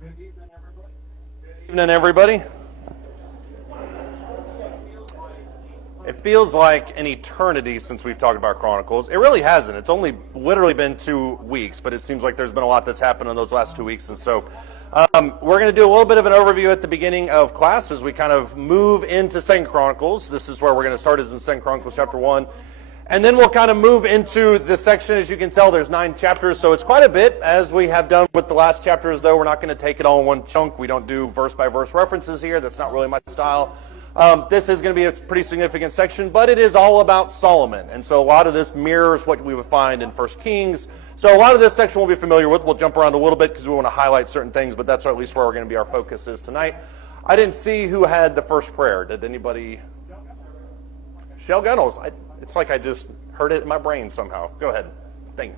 Evening, everybody. It feels like an eternity since we've talked about Chronicles. It really hasn't. It's only literally been 2 weeks, but it seems like there's been a lot that's happened in those last 2 weeks. And so we're going to do a little bit of an overview at the beginning of class as we kind of move into 2 Chronicles. This is where we're going to start, is in 2 Chronicles chapter 1. And then we'll kind of move into this section. As you can tell, there's 9 chapters, so it's quite a bit, as we have done with the last chapters, though. We're not going to take it all in one chunk. We don't do verse-by-verse references here. That's not really my style. This is going to be a pretty significant section, but it is all about Solomon. And so a lot of this mirrors what we would find in 1 Kings. So a lot of this section we'll be familiar with. We'll jump around a little bit because we want to highlight certain things, but that's at least where we're going to be our focus is tonight. I didn't see who had the first prayer. Did anybody? Shell Gunnels. It's like I just heard it in my brain somehow. Go ahead. Thank you.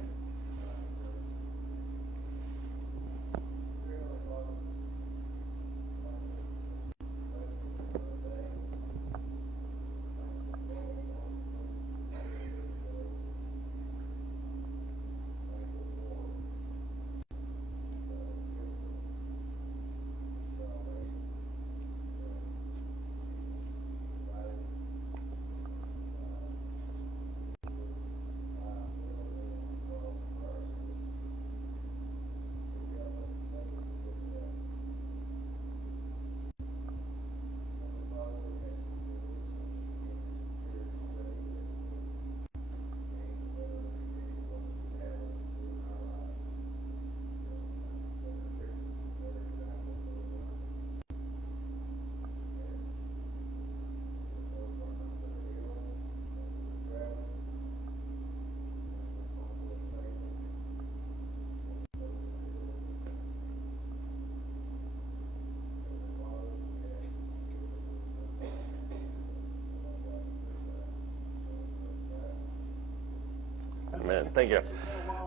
Amen. Thank you.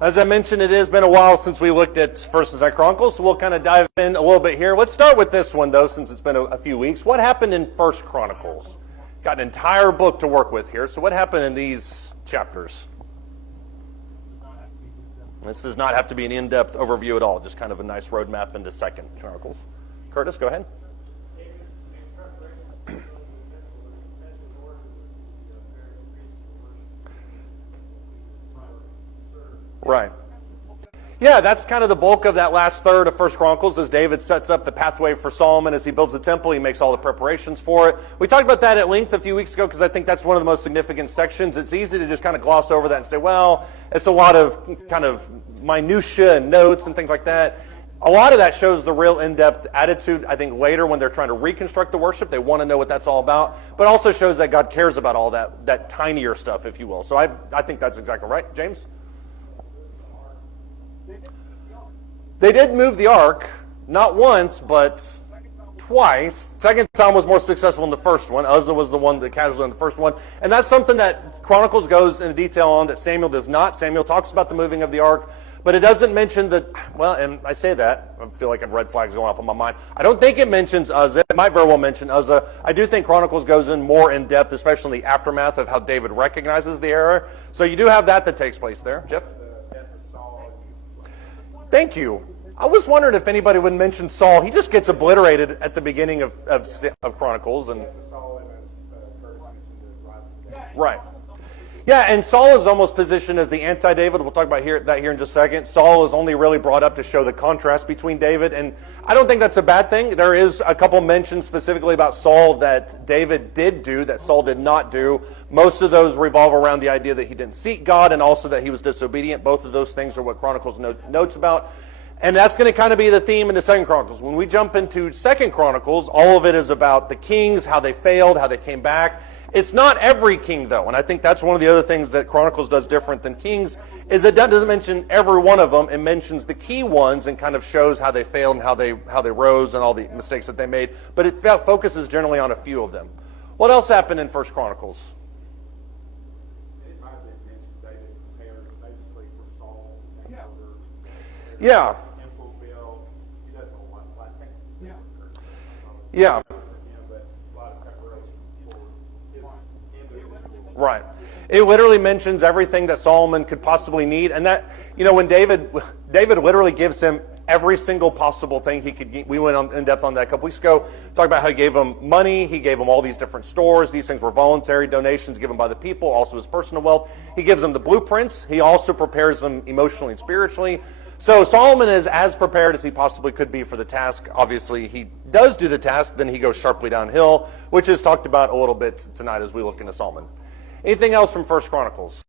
As I mentioned, it has been a while since we looked at 1st and 2nd Chronicles, so we'll kind of dive in a little bit here. Let's start with this one, though, since it's been a few weeks. What happened in 1st Chronicles? Got an entire book to work with here. So what happened in these chapters? This does not have to be an in-depth overview at all, just kind of a nice roadmap into 2nd Chronicles. Curtis, go ahead. Right. Yeah, that's kind of the bulk of that last third of 1st Chronicles, as David sets up the pathway for Solomon as he builds the temple. He makes all the preparations for it. We talked about that at length a few weeks ago because I think that's one of the most significant sections. It's easy to just kind of gloss over that and say, well, it's a lot of kind of minutia and notes and things like that. A lot of that shows the real in-depth attitude, I think, later when they're trying to reconstruct the worship. They want to know what that's all about, but also shows that God cares about all that tinier stuff, if you will. So I think that's exactly right. James? They did move the ark, not once, but twice. Second time was more successful than the first one. Uzzah was the one that casualty in the first one. And that's something that Chronicles goes into detail on that Samuel does not. Samuel talks about the moving of the ark, but it doesn't mention that, well, and I say that, I feel like a red flag's going off on my mind. I don't think it mentions Uzzah. It might very well mention Uzzah. I do think Chronicles goes in more in depth, especially in the aftermath of how David recognizes the error. So you do have that takes place there. Jeff? Thank you. I was wondering if anybody would mention Saul. He just gets obliterated at the beginning of Chronicles. And right. Yeah, and Saul is almost positioned as the anti-David. We'll talk about that here in just a second. Saul is only really brought up to show the contrast between David, and I don't think that's a bad thing. There is a couple mentions specifically about Saul that David did do, that Saul did not do. Most of those revolve around the idea that he didn't seek God and also that he was disobedient. Both of those things are what Chronicles notes about. And that's going to kind of be the theme in the 2nd Chronicles. When we jump into 2nd Chronicles, all of it is about the kings, how they failed, how they came back. It's not every king, though, and I think that's one of the other things that Chronicles does different than Kings, is it doesn't mention every one of them. It mentions the key ones and kind of shows how they failed and how they rose and all the mistakes that they made. But it focuses generally on a few of them. What else happened in 1st Chronicles? Yeah. Yeah. Right. It literally mentions everything that Solomon could possibly need. And that, when David literally gives him every single possible thing he could. We went in depth on that a couple weeks ago, talking about how he gave them money, he gave them all these different stores. These things were voluntary donations given by the people, also his personal wealth. He gives them the blueprints. He also prepares them emotionally and spiritually. So Solomon is as prepared as he possibly could be for the task. Obviously, he does do the task, then he goes sharply downhill, which is talked about a little bit tonight as we look into Solomon. Anything else from 1 Chronicles?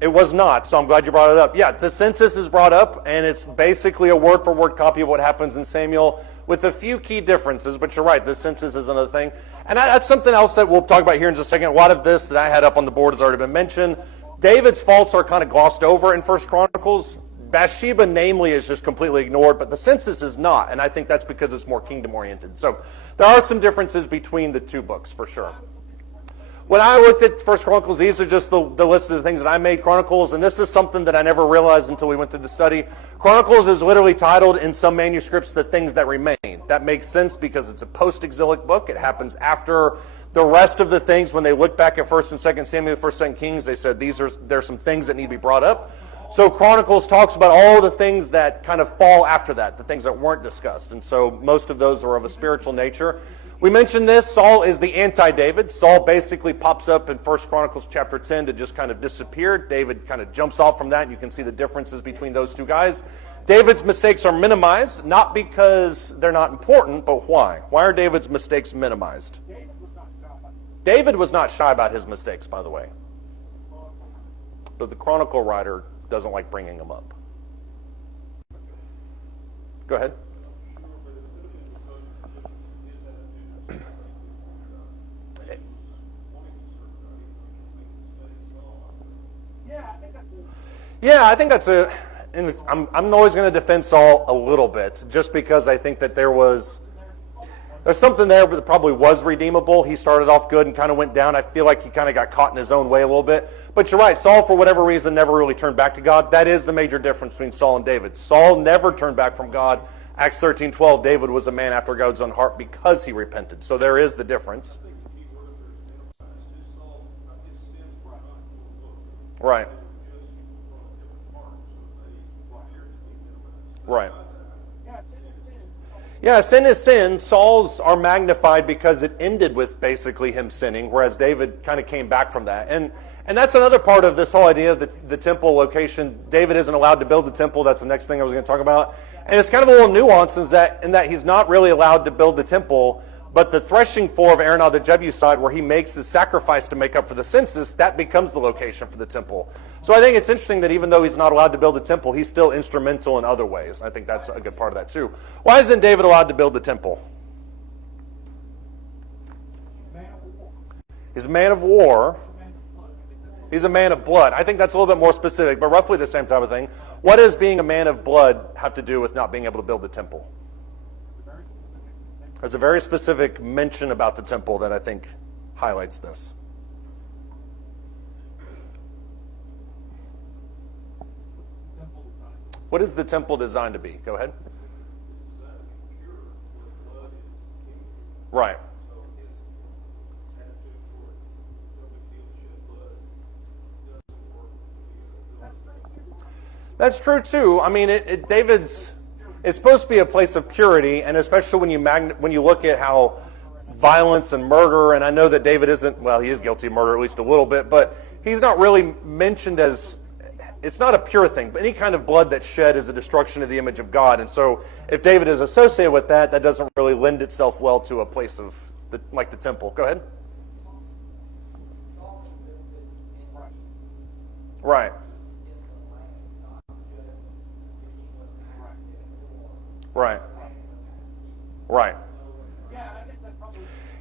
It was not, so I'm glad you brought it up. Yeah, the census is brought up, and it's basically a word-for-word copy of what happens in Samuel with a few key differences, but you're right, the census is another thing. And that's something else that we'll talk about here in just a second. A lot of this that I had up on the board has already been mentioned. David's faults are kind of glossed over in 1 Chronicles. Bathsheba, namely, is just completely ignored, but the census is not, and I think that's because it's more kingdom-oriented. So there are some differences between the two books, for sure. When I looked at 1 Chronicles, these are just the list of the things that I made Chronicles, and this is something that I never realized until we went through the study. Chronicles is literally titled in some manuscripts, The Things That Remain. That makes sense because it's a post-exilic book. It happens after the rest of the things. When they look back at 1st and 2nd Samuel, 1st and 2nd Kings, they said there's some things that need to be brought up. So Chronicles talks about all the things that kind of fall after that, the things that weren't discussed. And so most of those are of a spiritual nature. We mentioned this. Saul is the anti-David. Saul basically pops up in 1 Chronicles chapter 10 to just kind of disappear. David kind of jumps off from that, and you can see the differences between those two guys. David's mistakes are minimized, not because they're not important, but why? Why are David's mistakes minimized? David was not shy about his mistakes, by the way. But the Chronicle writer doesn't like bringing them up. Go ahead. Yeah, I think that's and I'm always going to defend Saul a little bit, just because I think that there's something there that probably was redeemable. He started off good and kind of went down. I feel like he kind of got caught in his own way a little bit. But you're right, Saul, for whatever reason, never really turned back to God. That is the major difference between Saul and David. Saul never turned back from God. Acts 13:12, David was a man after God's own heart because he repented. So there is the difference. Right. Right. Yeah, sin is sin. Saul's are magnified because it ended with basically him sinning, whereas David kind of came back from that. And that's another part of this whole idea of the temple location. David isn't allowed to build the temple. That's the next thing I was going to talk about. And it's kind of a little nuance in that he's not really allowed to build the temple, but the threshing floor of Araunah the Jebusite, where he makes his sacrifice to make up for the census, that becomes the location for the temple. So I think it's interesting that even though he's not allowed to build the temple, he's still instrumental in other ways. I think that's a good part of that too. Why isn't David allowed to build the temple? He's a man of war. He's a man of blood. I think that's a little bit more specific, but roughly the same type of thing. What does being a man of blood have to do with not being able to build the temple? There's a very specific mention about the temple that I think highlights this. What is the temple designed to be? Go ahead. Right. That's true too. I mean, David's. It's supposed to be a place of purity, and especially when you look at how violence and murder, and I know that David isn't, well, he is guilty of murder at least a little bit, but he's not really mentioned as, it's not a pure thing, but any kind of blood that's shed is a destruction of the image of God. And so if David is associated with that, that doesn't really lend itself well to a place of, like the temple. Go ahead. Right. Right. Right.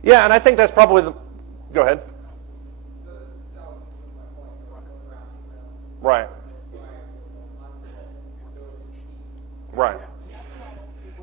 Yeah, and I think that's probably the... Go ahead. Right. Right.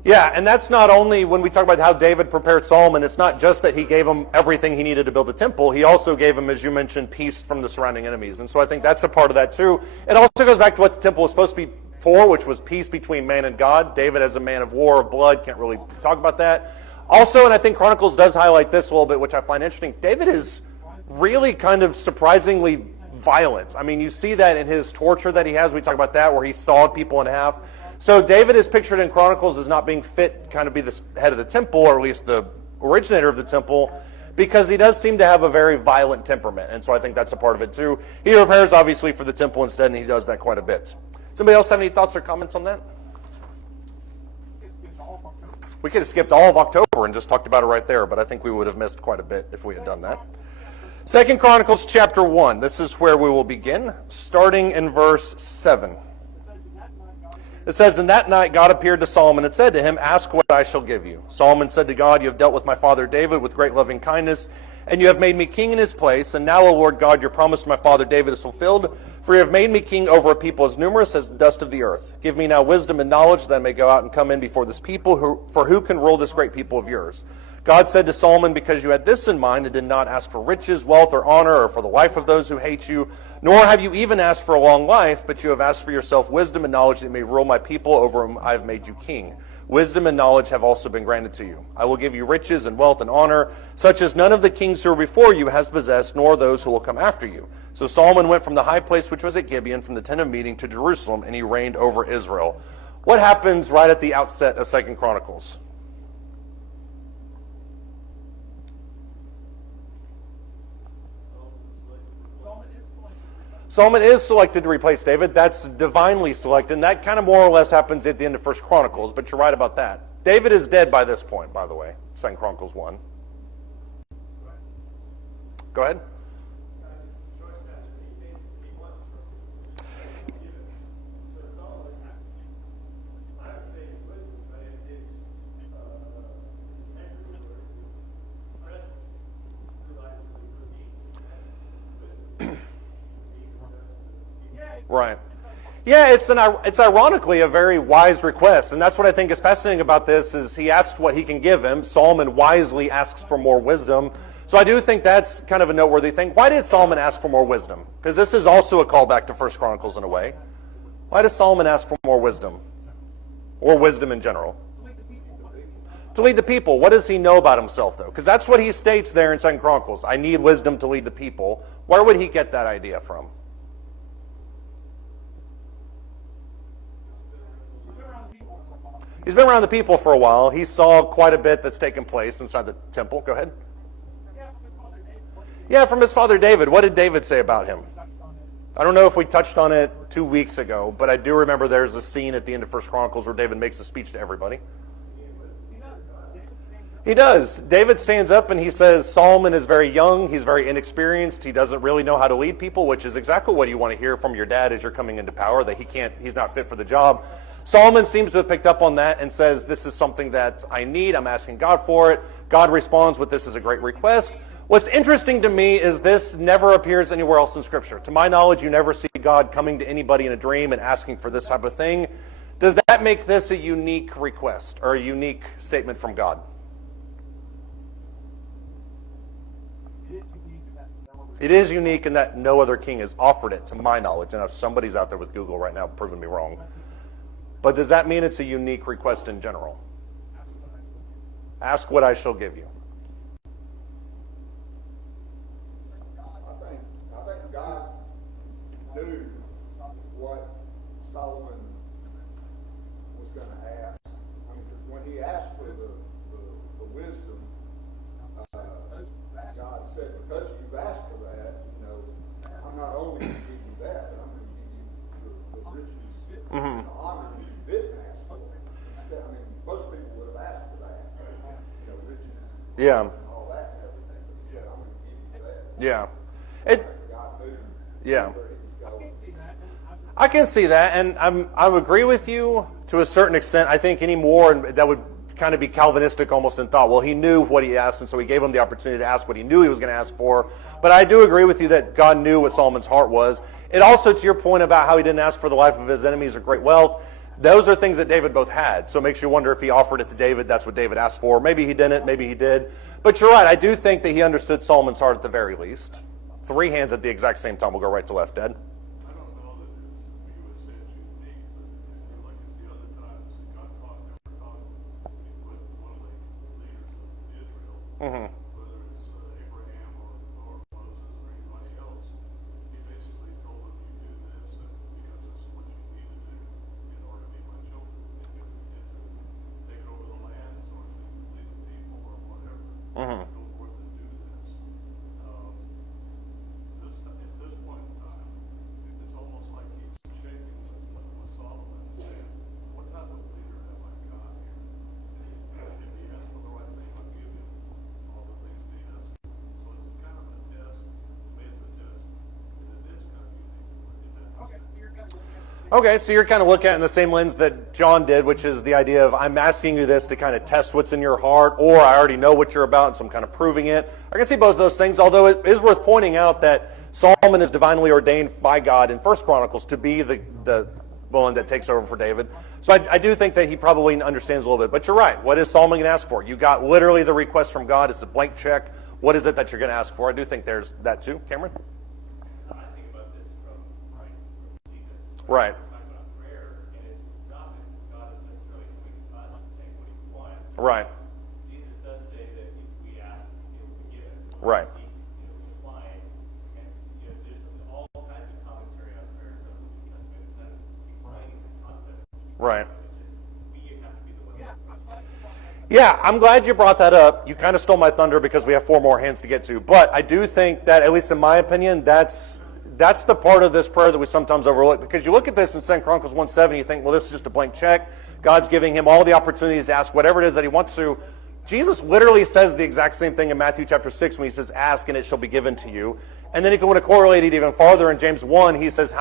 Yeah, and that's not only when we talk about how David prepared Solomon, it's not just that he gave him everything he needed to build the temple. He also gave him, as you mentioned, peace from the surrounding enemies. And so I think that's a part of that too. It also goes back to what the temple was supposed to be for, which was peace between man and God. David, as a man of war, of blood, can't really talk about that. Also, and I think Chronicles does highlight this a little bit, which I find interesting, David is really kind of surprisingly violent. I mean, you see that in his torture that he has. We talk about that, where he sawed people in half. So David is pictured in Chronicles as not being fit kind of be the head of the temple, or at least the originator of the temple, because he does seem to have a very violent temperament. And so I think that's a part of it too. He repairs, obviously, for the temple instead, and he does that quite a bit. Somebody else have any thoughts or comments on that? We could have skipped all of October and just talked about it right there, but I think we would have missed quite a bit if we had done that. 2 Chronicles chapter 1. This is where we will begin, starting in verse 7. It says, "In that night God appeared to Solomon and said to him, 'Ask what I shall give you.' Solomon said to God, 'You have dealt with my father David with great loving kindness, and you have made me king in his place. And now, O Lord God, your promise to my father David is fulfilled, for you have made me king over a people as numerous as the dust of the earth. Give me now wisdom and knowledge, that I may go out and come in before this people, for who can rule this great people of yours?' God said to Solomon, 'Because you had this in mind and did not ask for riches, wealth, or honor, or for the life of those who hate you, nor have you even asked for a long life, but you have asked for yourself wisdom and knowledge that you may rule my people over whom I have made you king. Wisdom and knowledge have also been granted to you. I will give you riches and wealth and honor, such as none of the kings who were before you has possessed, nor those who will come after you.' So Solomon went from the high place which was at Gibeon, from the tent of meeting, to Jerusalem, and he reigned over Israel." What happens right at the outset of 2 Chronicles? Solomon is selected to replace David. That's divinely selected, and that kind of more or less happens at the end of 1 Chronicles, but you're right about that. David is dead by this point, by the way, 2 Chronicles 1. Go ahead. Right. Yeah, it's ironically a very wise request, and that's what I think is fascinating about this, is he asks what he can give him. Solomon wisely asks for more wisdom. So I do think that's kind of a noteworthy thing. Why did Solomon ask for more wisdom? Because this is also a callback to 1 Chronicles in a way. Why does Solomon ask for more wisdom? Or wisdom in general? To lead the people. What does he know about himself, though? Because that's what he states there in 2 Chronicles. I need wisdom to lead the people. Where would he get that idea from? He's been around the people for a while. He saw quite a bit that's taken place inside the temple. Go ahead. Yeah, from his father David. What did David say about him? I don't know if we touched on it 2 weeks ago, but I do remember there's a scene at the end of 1 Chronicles where David makes a speech to everybody. He does. David stands up and he says Solomon is very young, he's very inexperienced, he doesn't really know how to lead people, which is exactly what you want to hear from your dad as you're coming into power, that he's not fit for the job. Solomon seems to have picked up on that and says, this is something that I need, I'm asking God for it. God responds with, this is a great request. What's interesting to me is this never appears anywhere else in Scripture. To my knowledge, you never see God coming to anybody in a dream and asking for this type of thing. Does that make this a unique request or a unique statement from God? It is unique in that no other king has offered it, to my knowledge. And if somebody's out there with Google right now proving me wrong. But does that mean it's a unique request in general? Ask what I shall give you. I think God knew what Solomon was going to ask. I mean, when he asked for the wisdom, God said, because you've asked for that, I'm not only going to give you that, but I'm going to give you the riches and the honor you didn't ask for. Instead, most people would have asked for that, riches and all that and everything. But he said, I'm going to give you that. Yeah. God knew Yeah. where he was going. I can see that, and I agree with you to a certain extent. I think any more that would kind of be Calvinistic almost in thought. Well, he knew what he asked, and so he gave him the opportunity to ask what he knew he was going to ask for. But I do agree with you that God knew what Solomon's heart was. It also, to your point about how he didn't ask for the life of his enemies or great wealth, those are things that David both had. So it makes you wonder if he offered it to David, that's what David asked for. Maybe he didn't, maybe he did. But you're right, I do think that he understood Solomon's heart at the very least. 3 hands at the exact same time. We'll go right to left, Ed. I don't know that you would say it's unique, but if you look at the other times God never taught with one of the leaders of Israel, whether it's Abraham or Moses or anybody else, he basically Okay, so you're kind of looking at it in the same lens that John did, which is the idea of I'm asking you this to kind of test what's in your heart, or I already know what you're about, and so I'm kind of proving it. I can see both those things, although it is worth pointing out that Solomon is divinely ordained by God in 1 Chronicles to be the one that takes over for David. So I do think that he probably understands a little bit. But you're right. What is Solomon going to ask for? You got literally the request from God. It's a blank check. What is it that you're going to ask for? I do think there's that too. Cameron? I think about this from Jesus. Right. We're talking about prayer, and it's not that God is necessarily coming to us and saying what you want. Right. Jesus does say that if we ask, it will be given. Right. He, replying, and there's all kinds of commentary on prayer from the New Testament kind of explaining this concept. Right. We have to be the ones that Yeah, I'm glad you brought that up. You kind of stole my thunder because we have 4 more hands to get to. But I do think that, at least in my opinion, that's the part of this prayer that we sometimes overlook. Because you look at this in 2 Chronicles 1:7, you think, well, this is just a blank check. God's giving him all the opportunities to ask whatever it is that he wants to. Jesus literally says the exact same thing in Matthew chapter 6 when he says, ask and it shall be given to you. And then if you want to correlate it even farther in James 1, he says,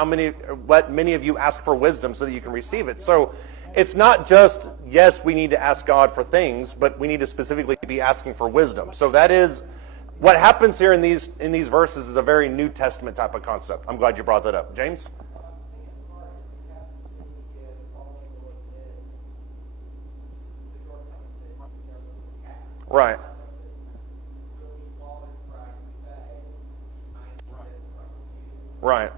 let many of you ask for wisdom so that you can receive it. So it's not just, yes, we need to ask God for things, but we need to specifically be asking for wisdom. So that is, what happens here in these verses is a very New Testament type of concept. I'm glad you brought that up. James? Right. Right.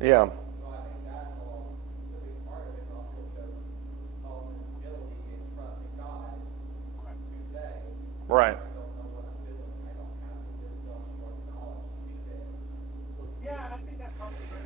Yeah. Right.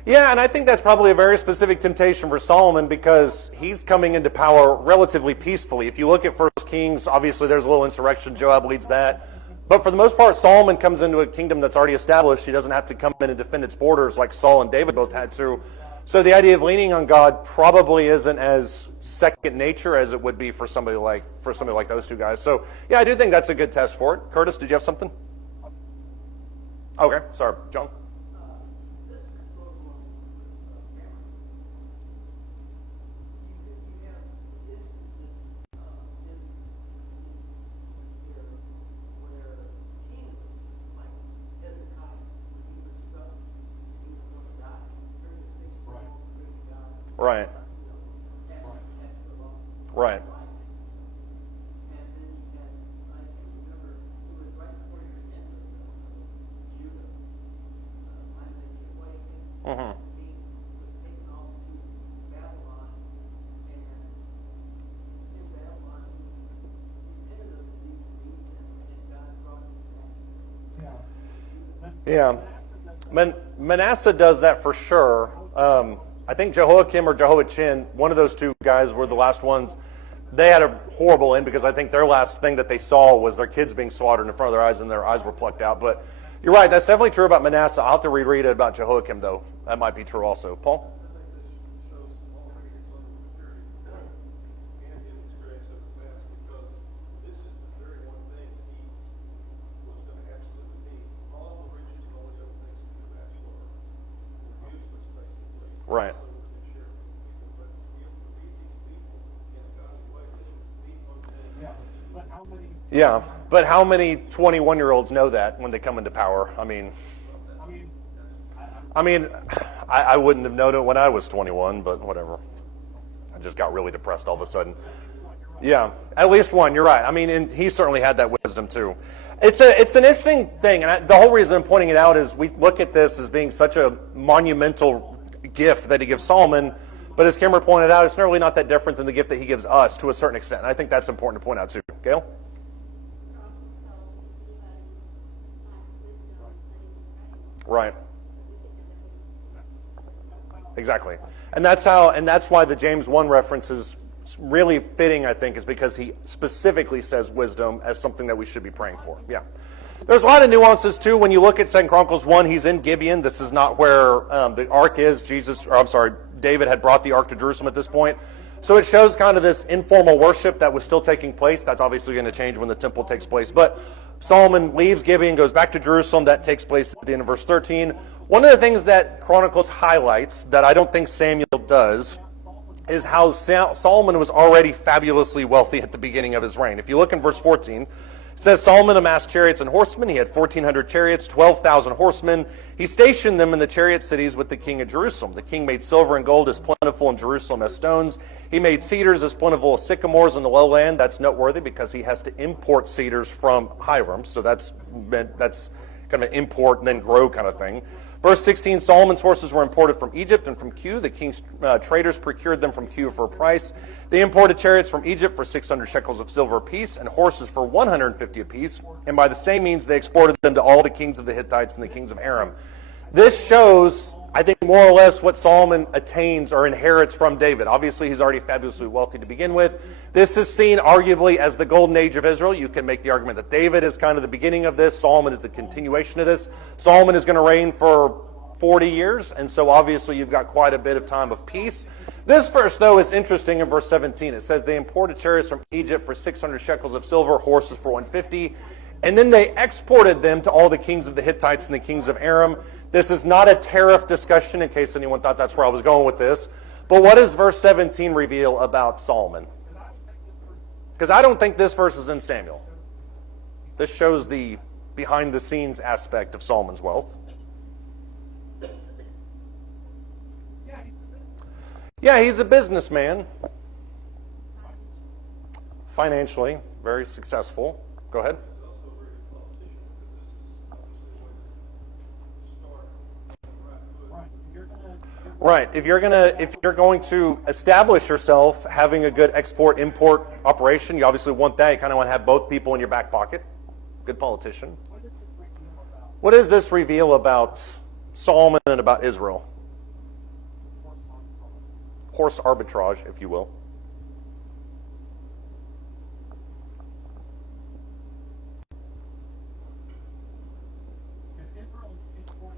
Yeah, and I think that's probably a very specific temptation for Solomon because he's coming into power relatively peacefully. If you look at 1 Kings, obviously there's a little insurrection. Joab leads that. But for the most part, Solomon comes into a kingdom that's already established. He doesn't have to come in and defend its borders like Saul and David both had to. So the idea of leaning on God probably isn't as second nature as it would be for somebody like those two guys. So yeah, I do think that's a good test for it. Curtis, did you have something? Okay, sorry, John. Right. Right. Mm-hmm. Yeah. Manasseh does that for sure. I think Jehoiakim or Jehoiachin, one of those two guys were the last ones. They had a horrible end because I think their last thing that they saw was their kids being slaughtered in front of their eyes and their eyes were plucked out. But you're right, that's definitely true about Manasseh. I'll have to reread it about Jehoiakim, though. That might be true also. Paul? Right. Yeah, but how many 21-year-olds know that when they come into power? I mean, I wouldn't have known it when I was 21, but whatever. I just got really depressed all of a sudden. Yeah, at least one. You're right. I mean, and he certainly had that wisdom too. It's an interesting thing, and the whole reason I'm pointing it out is we look at this as being such a monumental gift that he gives Solomon, but as Cameron pointed out, it's really not that different than the gift that he gives us to a certain extent. And I think that's important to point out too. Gail? Right. Exactly. And that's why the James 1 reference is really fitting, I think, is because he specifically says wisdom as something that we should be praying for. Yeah. There's a lot of nuances too. When you look at 2 Chronicles 1, he's in Gibeon. This is not where the ark is. David had brought the ark to Jerusalem at this point. So it shows kind of this informal worship that was still taking place. That's obviously going to change when the temple takes place. But Solomon leaves Gibeon, goes back to Jerusalem. That takes place at the end of verse 13. One of the things that Chronicles highlights that I don't think Samuel does is how Solomon was already fabulously wealthy at the beginning of his reign. If you look in verse 14, it says Solomon amassed chariots and horsemen. He had 1,400 chariots, 12,000 horsemen. He stationed them in the chariot cities with the king of Jerusalem. The king made silver and gold as plentiful in Jerusalem as stones. He made cedars as plentiful as sycamores in the lowland. That's noteworthy because he has to import cedars from Hiram. So that's kind of an import and then grow kind of thing. Verse 16, Solomon's horses were imported from Egypt and from Kue. The king's traders procured them from Kue for a price. They imported chariots from Egypt for 600 shekels of silver apiece and horses for 150 apiece. And by the same means, they exported them to all the kings of the Hittites and the kings of Aram. This shows, I think, more or less what Solomon attains or inherits from David. Obviously, he's already fabulously wealthy to begin with. This is seen arguably as the golden age of Israel. You can make the argument that David is kind of the beginning of this. Solomon is the continuation of this. Solomon is going to reign for 40 years, and so obviously you've got quite a bit of time of peace. This verse, though, is interesting in verse 17. It says, they imported chariots from Egypt for 600 shekels of silver, horses for 150, and then they exported them to all the kings of the Hittites and the kings of Aram. This is not a tariff discussion, in case anyone thought that's where I was going with this. But what does verse 17 reveal about Solomon? Because I don't think this verse is in Samuel. This shows the behind-the-scenes aspect of Solomon's wealth. Yeah, he's a businessman. Financially, very successful. Go ahead. Right. If you're going to establish yourself having a good export-import operation, you obviously want that. You kind of want to have both people in your back pocket. Good politician. What does this reveal about Solomon and about Israel? Horse arbitrage, if you will.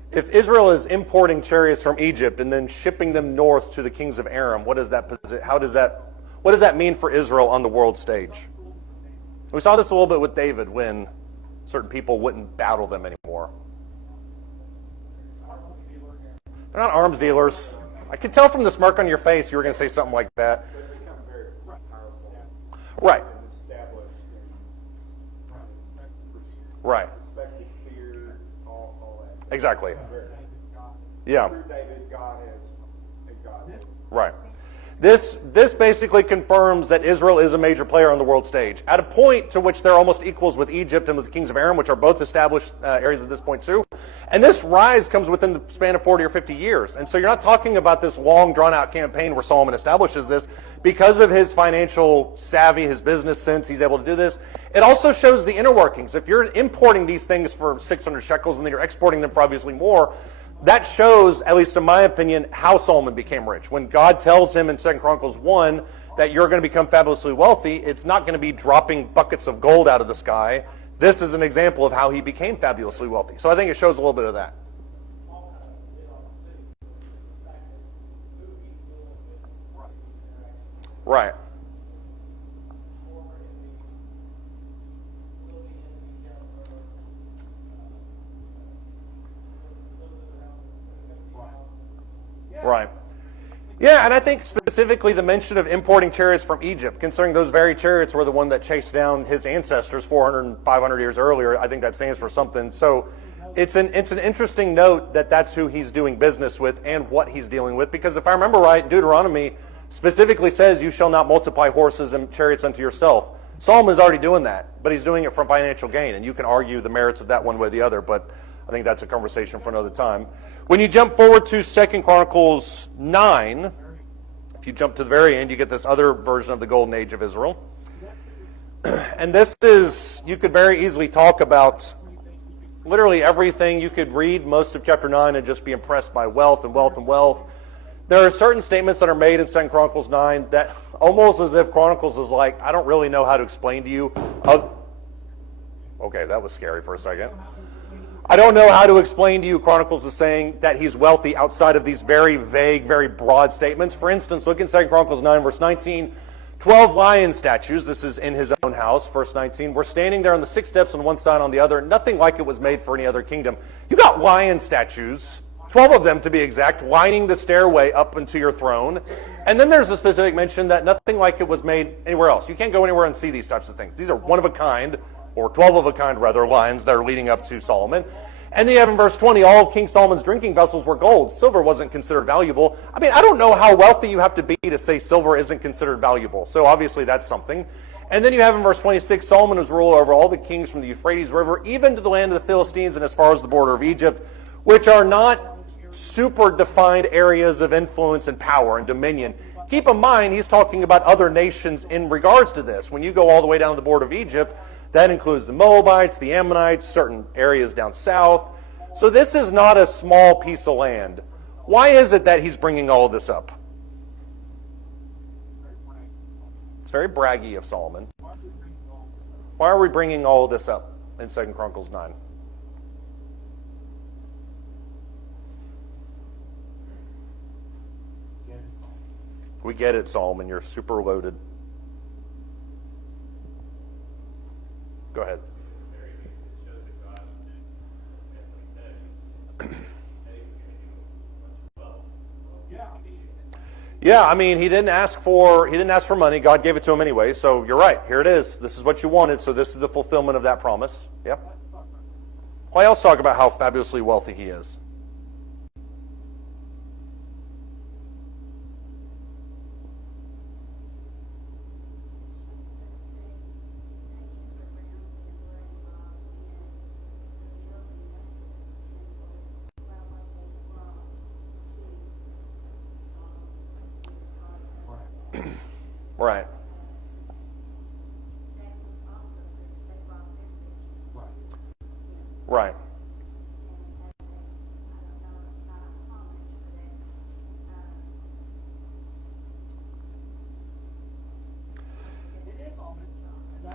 If Israel is importing chariots from Egypt and then shipping them north to the kings of Aram, what does that mean for Israel on the world stage? We saw this a little bit with David when certain people wouldn't battle them anymore. They're not arms dealers. I could tell from the smirk on your face you were going to say something like that. They become very powerful. Right. And established and Right. respected, feared, all that. Exactly. Yeah. Through David, God has a God. Right. This basically confirms that Israel is a major player on the world stage, at a point to which they're almost equals with Egypt and with the kings of Aram, which are both established areas at this point too. And this rise comes within the span of 40 or 50 years. And so you're not talking about this long, drawn-out campaign where Solomon establishes this. Because of his financial savvy, his business sense, he's able to do this. It also shows the inner workings. If you're importing these things for 600 shekels and then you're exporting them for obviously more, that shows, at least in my opinion, how Solomon became rich. When God tells him in 2 Chronicles 1 that you're going to become fabulously wealthy, it's not going to be dropping buckets of gold out of the sky. This is an example of how he became fabulously wealthy. So I think it shows a little bit of that. Right. Right. Yeah, and I think specifically the mention of importing chariots from Egypt, considering those very chariots were the one that chased down his ancestors 400 and 500 years earlier, I think that stands for something. So it's an interesting note that that's who he's doing business with and what he's dealing with, because if I remember right, Deuteronomy specifically says you shall not multiply horses and chariots unto yourself. Solomon's already doing that, but he's doing it from financial gain, and you can argue the merits of that one way or the other, but I think that's a conversation for another time. When you jump forward to 2 Chronicles 9, if you jump to the very end, you get this other version of the golden age of Israel. And this is, you could very easily talk about literally everything. You could read most of chapter 9 and just be impressed by wealth and wealth and wealth. There are certain statements that are made in 2 Chronicles 9 that almost as if Chronicles is like, I don't really know how to explain to you. Okay, that was scary for a second. I don't know how to explain to you, Chronicles is saying that he's wealthy outside of these very vague, very broad statements. For instance, look in 2 Chronicles 9, verse 19. 12 lion statues, this is in his own house, verse 19, were standing there on the 6 steps on one side on the other, nothing like it was made for any other kingdom. You got lion statues, 12 of them to be exact, lining the stairway up into your throne. And then there's a specific mention that nothing like it was made anywhere else. You can't go anywhere and see these types of things. These are one of a kind, or 12 of a kind rather, lions that are leading up to Solomon. And then you have in verse 20, all of King Solomon's drinking vessels were gold. Silver wasn't considered valuable. I mean, I don't know how wealthy you have to be to say silver isn't considered valuable. So obviously that's something. And then you have in verse 26, Solomon was ruler over all the kings from the Euphrates River, even to the land of the Philistines and as far as the border of Egypt, which are not super defined areas of influence and power and dominion. Keep in mind, he's talking about other nations in regards to this. When you go all the way down to the border of Egypt, that includes the Moabites, the Ammonites, certain areas down south. So this is not a small piece of land. Why is it that he's bringing all of this up? It's very braggy of Solomon. Why are we bringing all of this up in 2 Chronicles 9? We get it, Solomon. You're super loaded. Go ahead. Yeah, I mean, he didn't ask for money. God gave it to him anyway. So you're right. Here it is. This is what you wanted. So this is the fulfillment of that promise. Yep. Why else talk about how fabulously wealthy he is? Right. Right.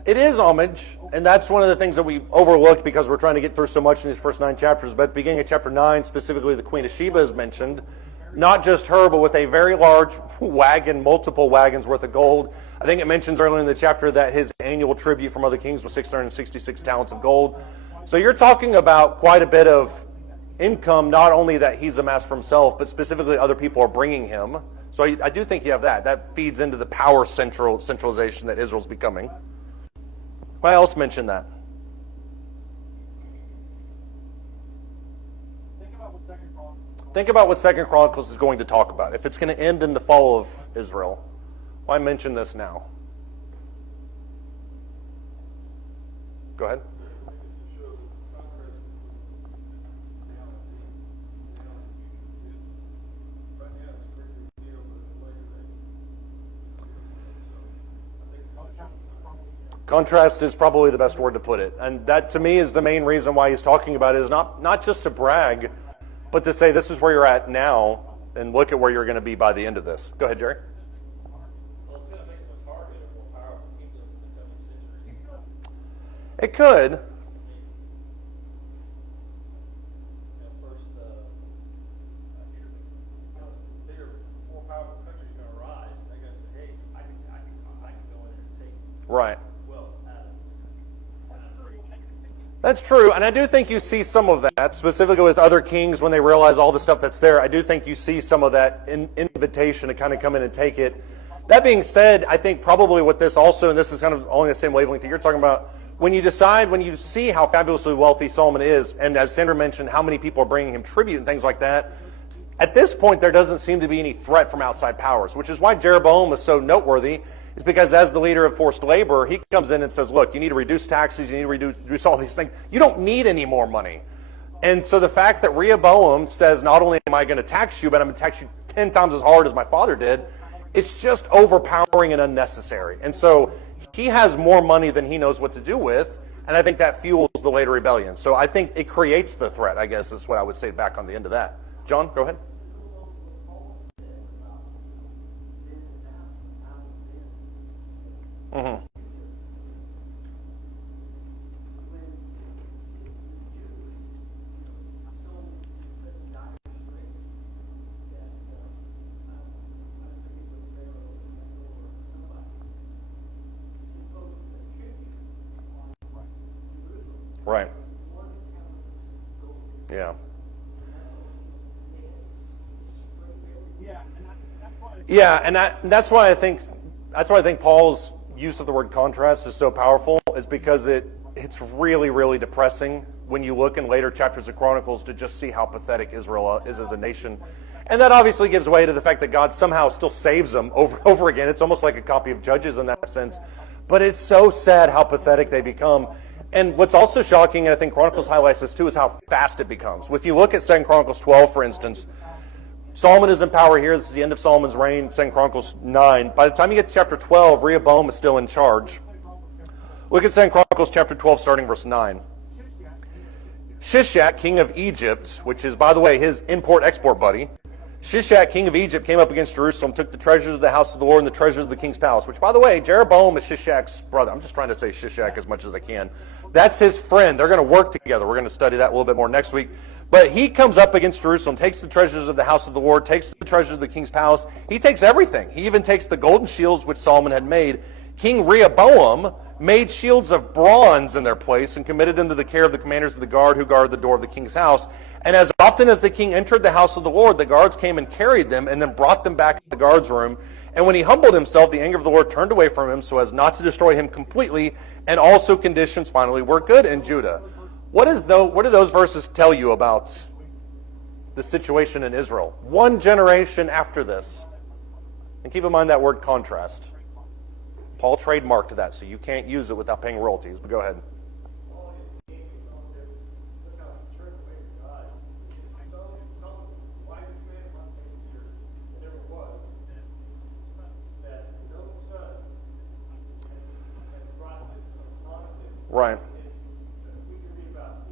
It is homage, and that's one of the things that we overlooked because we're trying to get through so much in these first 9 chapters. But at the beginning of chapter 9, specifically the Queen of Sheba is mentioned. Not just her, but with a very large wagon, multiple wagons worth of gold. I think it mentions earlier in the chapter that his annual tribute from other kings was 666 talents of gold. So you're talking about quite a bit of income, not only that he's amassed for himself, but specifically other people are bringing him. So I do think you have that. That feeds into the power centralization that Israel's becoming. Why else mention that? Think about what 2 Chronicles is going to talk about. If it's going to end in the fall of Israel, why mention this now? Go ahead. Contrast is probably the best word to put it. And that, to me, is the main reason why he's talking about it, is not just to brag, but to say this is where you're at now, and look at where you're going to be by the end of this. Go ahead, Jerry. Well, it's going to make them a target of more powerful kingdoms in the coming centuries. It could. First, bigger, more powerful countries are going to rise. They're going to say, hey, I can go in there and take Right. wealth out of this. That's true, and I do think you see some of that, specifically with other kings when they realize all the stuff that's there. I do think you see some of that invitation to kind of come in and take it. That being said, I think probably with this also, and this is kind of only the same wavelength that you're talking about, when you see how fabulously wealthy Solomon is, and as Sandra mentioned, how many people are bringing him tribute and things like that, at this point there doesn't seem to be any threat from outside powers, which is why Jeroboam was so noteworthy. Is because as the leader of forced labor, he comes in and says, look, you need to reduce taxes, you need to reduce all these things. You don't need any more money. And so the fact that Rehoboam says, not only am I going to tax you, but I'm going to tax you 10 times as hard as my father did, it's just overpowering and unnecessary. And so he has more money than he knows what to do with, and I think that fuels the later rebellion. So I think it creates the threat, I guess, is what I would say back on the end of that. John, go ahead. Mm-hmm. Right. Yeah. Yeah, and that's why I think Paul's use of the word contrast is so powerful, is because it's really, really depressing when you look in later chapters of Chronicles to just see how pathetic Israel is as a nation. And that obviously gives way to the fact that God somehow still saves them over and over again. It's almost like a copy of Judges in that sense. But it's so sad how pathetic they become. And what's also shocking, and I think Chronicles highlights this too, is how fast it becomes. If you look at 2 Chronicles 12, for instance, Solomon is in power here. This is the end of Solomon's reign, 2 Chronicles 9. By the time you get to chapter 12, Rehoboam is still in charge. Look at 2 Chronicles chapter 12, starting verse 9. Shishak, king of Egypt, which is, by the way, his import-export buddy, Shishak, king of Egypt, came up against Jerusalem, took the treasures of the house of the Lord and the treasures of the king's palace, which, by the way, Jeroboam is Shishak's brother. I'm just trying to say Shishak as much as I can. That's his friend. They're going to work together. We're going to study that a little bit more next week. But he comes up against Jerusalem, takes the treasures of the house of the Lord, takes the treasures of the king's palace. He takes everything. He even takes the golden shields which Solomon had made. King Rehoboam made shields of bronze in their place and committed them to the care of the commanders of the guard who guarded the door of the king's house. And as often as the king entered the house of the Lord, the guards came and carried them and then brought them back to the guard's room. And when he humbled himself, the anger of the Lord turned away from him so as not to destroy him completely. And also conditions finally were good in Judah. What do those verses tell you about the situation in Israel? One generation after this. And keep in mind that word contrast. Paul trademarked that, so you can't use it without paying royalties. But go ahead. Right. We can read about,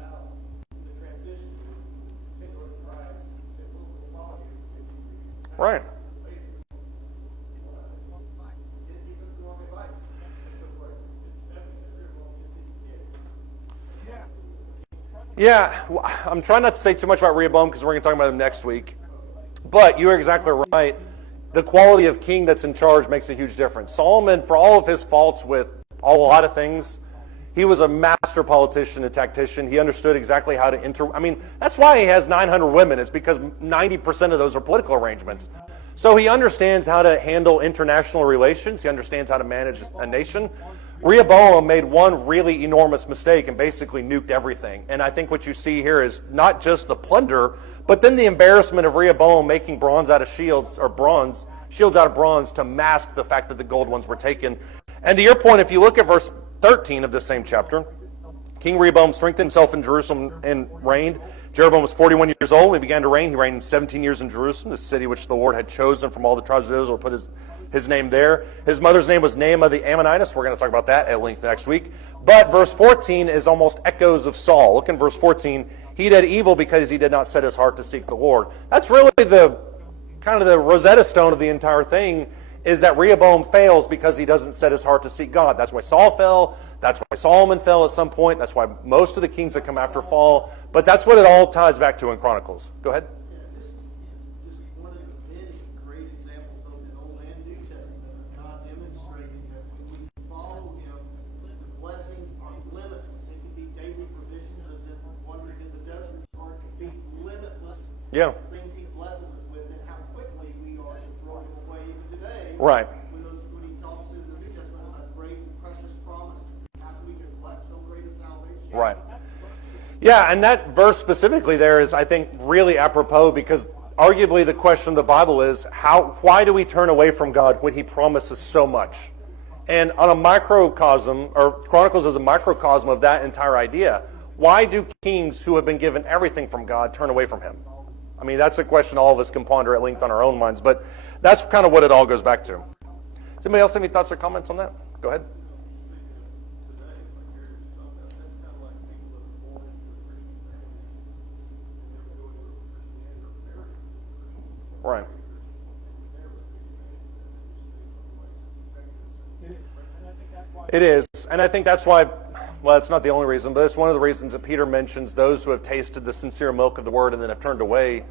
how the transition to take over the bride, say, we'll follow you. Right. He took the wrong advice. And so forth. It's definitely a Yeah, I'm trying not to say too much about Rehoboam because we're going to talk about him next week. But you are exactly right. The quality of king that's in charge makes a huge difference. Solomon, for all of his faults with a lot of things, he was a master politician and tactician. He understood exactly how to that's why he has 900 women. It's because 90% of those are political arrangements. So he understands how to handle international relations. He understands how to manage a nation. Rehoboam made one really enormous mistake and basically nuked everything. And I think what you see here is not just the plunder, but then the embarrassment of Rehoboam making shields out of bronze to mask the fact that the gold ones were taken. And to your point, if you look at verse 13 of this same chapter, King Rehoboam strengthened himself in Jerusalem and reigned. Jeroboam was 41 years old when he began to reign. He reigned 17 years in Jerusalem, the city which the Lord had chosen from all the tribes of Israel, put his name there. His mother's name was Naamah the Ammonitess. We're going to talk about that at length next week. But verse 14 is almost echoes of Saul. Look in verse 14. He did evil because he did not set his heart to seek the Lord. That's really the kind of the Rosetta Stone of the entire thing, is that Rehoboam fails because he doesn't set his heart to seek God. That's why Saul fell. That's why Solomon fell at some point. That's why most of the kings that come after fall. But that's what it all ties back to in Chronicles. Go ahead. Yeah, this is just one of the many great examples, both in Old and New Testament, of God demonstrating that when we follow Him, the blessings are limitless. It can be daily provisions, as if wandering in the desert, or it can be limitless. Yeah. Things He blesses us with, and how quickly we are to throw Him away even today. Right. When He talks in the New Testament about great and precious promises, how can we neglect so great a salvation? Right. Yeah, and that verse specifically there is, I think, really apropos because arguably the question of the Bible is, why do we turn away from God when He promises so much? And on a microcosm, or Chronicles is a microcosm of that entire idea, why do kings who have been given everything from God turn away from Him? I mean, that's a question all of us can ponder at length on our own minds, but that's kind of what it all goes back to. Does anybody else have any thoughts or comments on that? Go ahead. Right. It is. And I think that's why, well, it's not the only reason, but it's one of the reasons that Peter mentions those who have tasted the sincere milk of the word and then have turned away.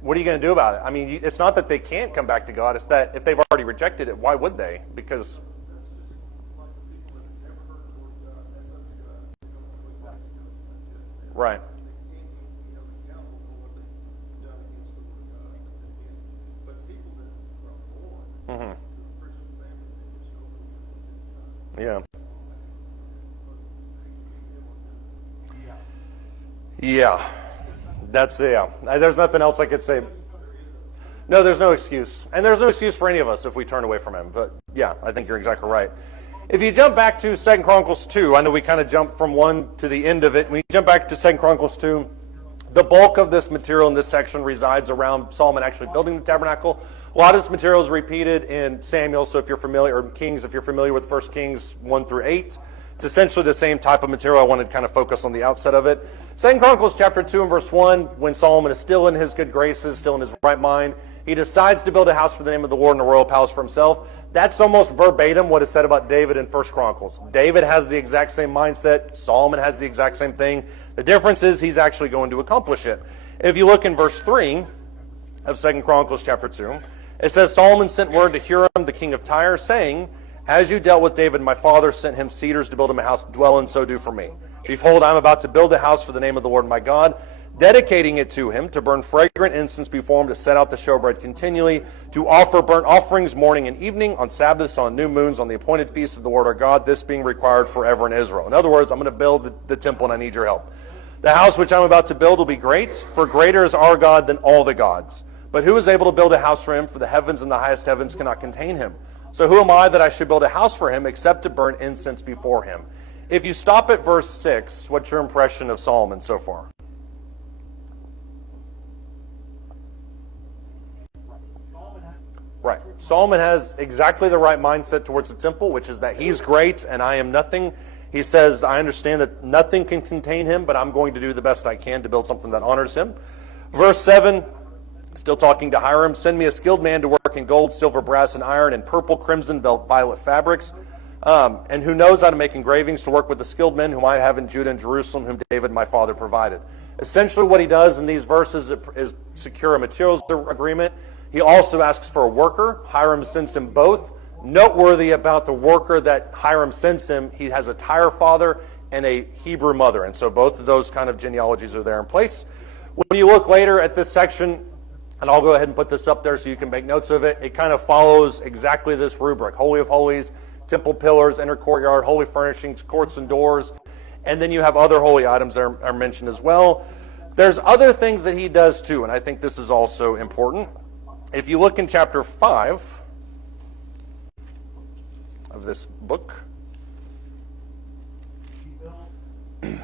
What are you going to do about it? I mean, it's not that they can't come back to God. It's that if they've already rejected it, why would they? Because... Right. They can't be held accountable for what they've done against the word of God. But people that are born Mm-hmm. to a Christian family, they just go through Yeah. Yeah. Yeah. That's, yeah. There's nothing else I could say. No, there's no excuse. And there's no excuse for any of us if we turn away from him. But yeah, I think you're exactly right. If you jump back to 2 Chronicles 2, I know we kind of jumped from 1 to the end of it. When you jump back to 2 Chronicles 2, the bulk of this material in this section resides around Solomon actually building the tabernacle. A lot of this material is repeated in Samuel, so if you're familiar, or Kings, if you're familiar with 1 Kings 1 through 8, it's essentially the same type of material. I wanted to kind of focus on the outset of it. 2 Chronicles chapter 2 and verse 1, when Solomon is still in his good graces, still in his right mind, he decides to build a house for the name of the Lord and a royal palace for himself. That's almost verbatim what is said about David in 1 Chronicles. David has the exact same mindset. Solomon has the exact same thing. The difference is he's actually going to accomplish it. If you look in verse 3 of 2 Chronicles chapter 2, it says, Solomon sent word to Hiram, the king of Tyre, saying, as you dealt with David, my father sent him cedars to build him a house to dwell in, so do for me. Behold, I am about to build a house for the name of the Lord my God, dedicating it to him, to burn fragrant incense before him, to set out the showbread continually, to offer burnt offerings morning and evening, on Sabbaths, on new moons, on the appointed feasts of the Lord our God, this being required forever in Israel. In other words, I'm going to build the temple and I need your help. The house which I'm about to build will be great, for greater is our God than all the gods. But who is able to build a house for him? For the heavens and the highest heavens cannot contain him. So who am I that I should build a house for him, except to burn incense before him? If you stop at verse 6, what's your impression of Solomon so far? Right. Solomon has exactly the right mindset towards the temple, which is that he's great and I am nothing. He says, I understand that nothing can contain him, but I'm going to do the best I can to build something that honors him. Verse 7, still talking to Hiram, send me a skilled man to work in gold, silver, brass, and iron, and purple, crimson, violet fabrics, and who knows how to make engravings, to work with the skilled men whom I have in Judah and Jerusalem, whom David my father provided. Essentially what he does in these verses is secure a materials agreement. He also asks for a worker. Hiram sends him both. Noteworthy about the worker that Hiram sends him, he has a Tyre father and a Hebrew mother. And so both of those kind of genealogies are there in place. When you look later at this section, and I'll go ahead and put this up there so you can make notes of it, it kind of follows exactly this rubric. Holy of Holies, temple pillars, inner courtyard, holy furnishings, courts and doors. And then you have other holy items that are mentioned as well. There's other things that he does too, and I think this is also important. If you look in chapter 5 of this book,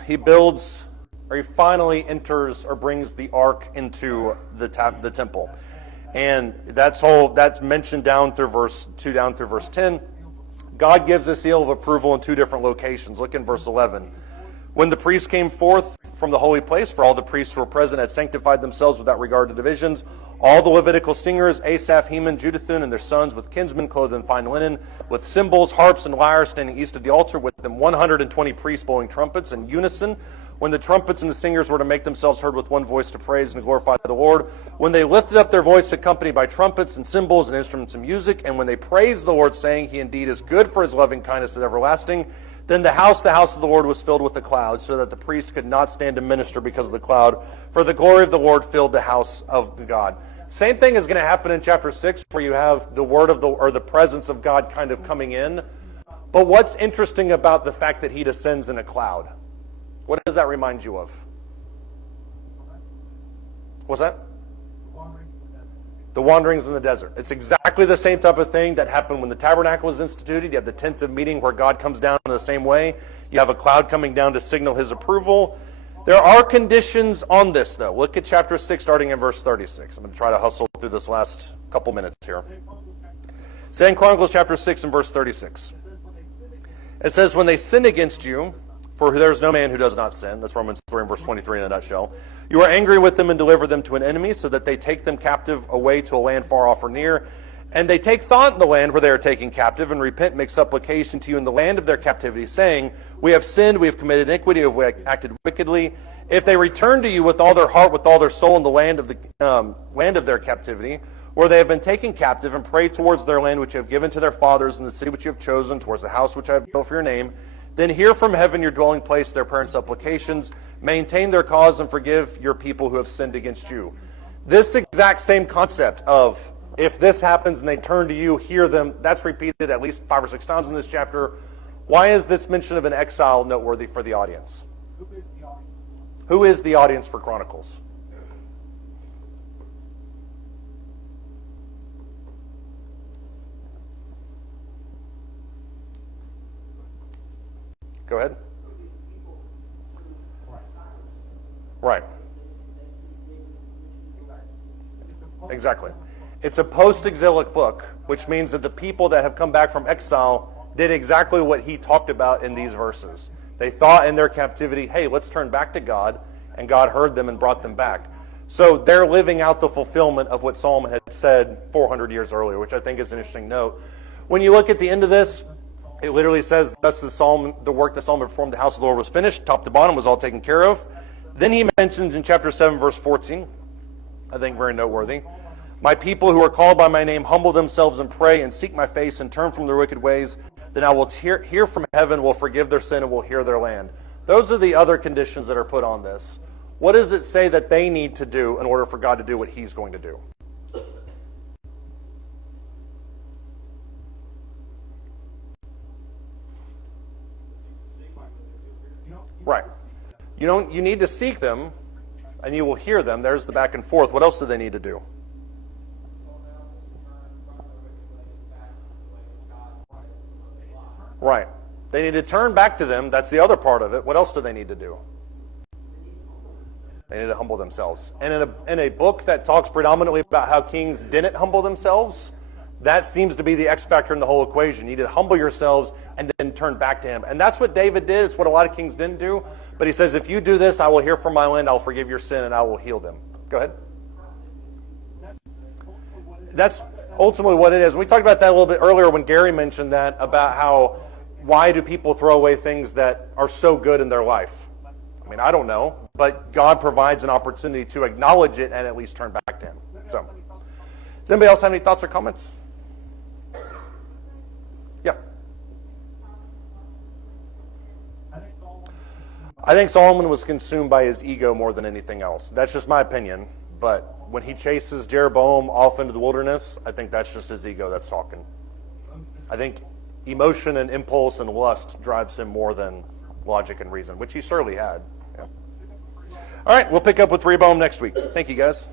he builds, or he finally enters or brings the ark into the temple. And that's mentioned down through verse 2 down through verse 10. God gives a seal of approval in 2 different locations. Look in verse 11. When the priests came forth from the holy place, for all the priests who were present had sanctified themselves without regard to divisions, all the Levitical singers, Asaph, Heman, Jeduthun, and their sons, with kinsmen clothed in fine linen, with cymbals, harps, and lyres, standing east of the altar, with them 120 priests blowing trumpets in unison, when the trumpets and the singers were to make themselves heard with one voice to praise and to glorify the Lord, when they lifted up their voice accompanied by trumpets and cymbals and instruments of music, and when they praised the Lord, saying, He indeed is good, for His loving kindness is everlasting, then the house of the Lord was filled with a cloud, so that the priest could not stand to minister because of the cloud, for the glory of the Lord filled the house of God. Same thing is going to happen in chapter 6, where you have the word of the presence of God kind of coming in. But what's interesting about the fact that He descends in a cloud? What does that remind you of? What's that? The wanderings in the desert. It's exactly the same type of thing that happened when the tabernacle was instituted. You have the tent of meeting where God comes down in the same way. You have a cloud coming down to signal His approval. There are conditions on this, though. Look at chapter 6, starting in verse 36. I'm going to try to hustle through this last couple minutes here. 2 Chronicles chapter 6 and verse 36. It says, when they sin against you, for there is no man who does not sin. That's Romans 3 and verse 23 in a nutshell. You are angry with them and deliver them to an enemy, so that they take them captive away to a land far off or near. And they take thought in the land where they are taken captive, and repent and make supplication to you in the land of their captivity, saying, we have sinned, we have committed iniquity, we have acted wickedly. If they return to you with all their heart, with all their soul in the land of their captivity, where they have been taken captive, and pray towards their land which you have given to their fathers, and the city which you have chosen, towards the house which I have built for your name, Then hear from heaven your dwelling place, their parents' supplications. Maintain their cause and forgive your people who have sinned against you. This exact same concept of if this happens and they turn to you, hear them, that's repeated at least 5 or 6 times in this chapter. Why is this mention of an exile noteworthy for the audience? Who is the audience for Chronicles? Go ahead. Right. Exactly. It's a post-exilic book, which means that the people that have come back from exile did exactly what he talked about in these verses. They thought in their captivity, hey, let's turn back to God, and God heard them and brought them back. So they're living out the fulfillment of what Solomon had said 400 years earlier, which I think is an interesting note. When you look at the end of this, it literally says, thus the work that Solomon performed, the house of the Lord was finished, top to bottom was all taken care of. Then he mentions in chapter 7, verse 14, I think very noteworthy, my people who are called by my name humble themselves and pray and seek my face and turn from their wicked ways, then I will hear from heaven, will forgive their sin, and will heal their land. Those are the other conditions that are put on this. What does it say that they need to do in order for God to do what he's going to do? Right. You need to seek them, and you will hear them. There's the back and forth. What else do they need to do? Right. They need to turn back to them. That's the other part of it. What else do they need to do? They need to humble themselves. And in a book that talks predominantly about how kings didn't humble themselves, that seems to be the X factor in the whole equation. You need to humble yourselves and then turn back to him. And that's what David did. It's what a lot of kings didn't do. But he says, if you do this, I will hear from my land, I will forgive your sin, and I will heal them. Go ahead. That's ultimately what it is. We talked about that a little bit earlier when Gary mentioned that, about how, why do people throw away things that are so good in their life? I mean, I don't know. But God provides an opportunity to acknowledge it and at least turn back to him. So, does anybody else have any thoughts or comments? Yeah. I think Solomon was consumed by his ego more than anything else. That's just my opinion. But when he chases Jeroboam off into the wilderness, I think that's just his ego that's talking. I think emotion and impulse and lust drives him more than logic and reason, which he certainly had. Yeah. All right, we'll pick up with Rehoboam next week. Thank you, guys.